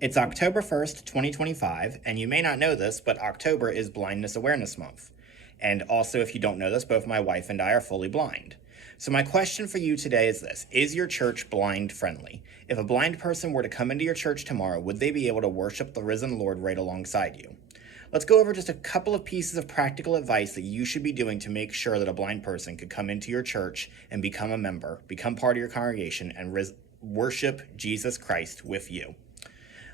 It's October 1st, 2025, and you may not know this, but October is Blindness Awareness Month. And also, if you don't know this, both my wife and I are fully blind. So, my question for you today is this: is your church blind friendly? If a blind person were to come into your church tomorrow, would they be able to worship the risen Lord right alongside you? Let's go over just a couple of pieces of practical advice that you should be doing to make sure that a blind person could come into your church and become a member, become part of your congregation, and worship Jesus Christ with you.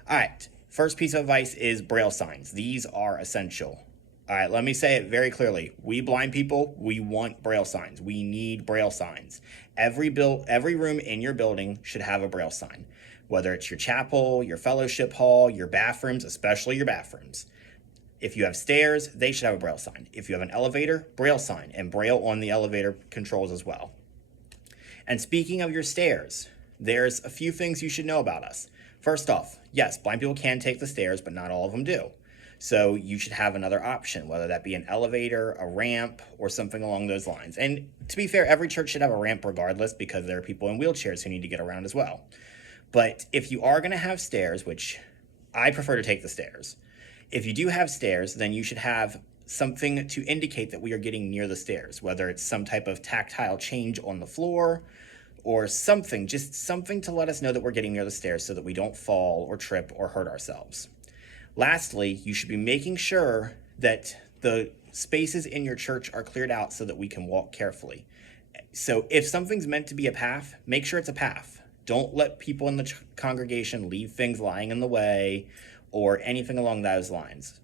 All right, first piece of advice is Braille signs. These are essential. All right, let me say it very clearly. We blind people, we want Braille signs. We need Braille signs. Every room in your building should have a Braille sign, whether it's your chapel, your fellowship hall, your bathrooms, especially your bathrooms. If you have stairs, they should have a Braille sign. If you have an elevator, Braille sign, and Braille on the elevator controls as well. And speaking of your stairs, there's a few things you should know about us. First off, yes, blind people can take the stairs, but not all of them do. So you should have another option, whether that be an elevator, a ramp, or something along those lines. And to be fair, every church should have a ramp regardless, because there are people in wheelchairs who need to get around as well. But if you are going to have stairs, which I prefer to take the stairs, if you do have stairs, then you should have something to indicate that we are getting near the stairs, whether it's some type of tactile change on the floor, or something, just something to let us know that we're getting near the stairs so that we don't fall or trip or hurt ourselves. Lastly, you should be making sure that the spaces in your church are cleared out so that we can walk carefully. So if something's meant to be a path, make sure it's a path. Don't let people in the congregation leave things lying in the way or anything along those lines.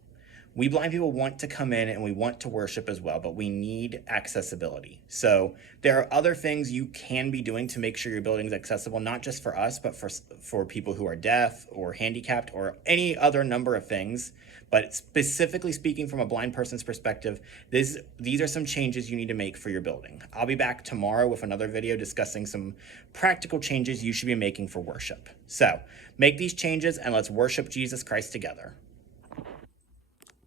We blind people want to come in and we want to worship as well, but we need accessibility. So there are other things you can be doing to make sure your building is accessible, not just for us, but for people who are deaf or handicapped or any other number of things. But specifically speaking from a blind person's perspective, these are some changes you need to make for your building. I'll be back tomorrow with another video discussing some practical changes you should be making for worship. So make these changes and let's worship Jesus Christ together.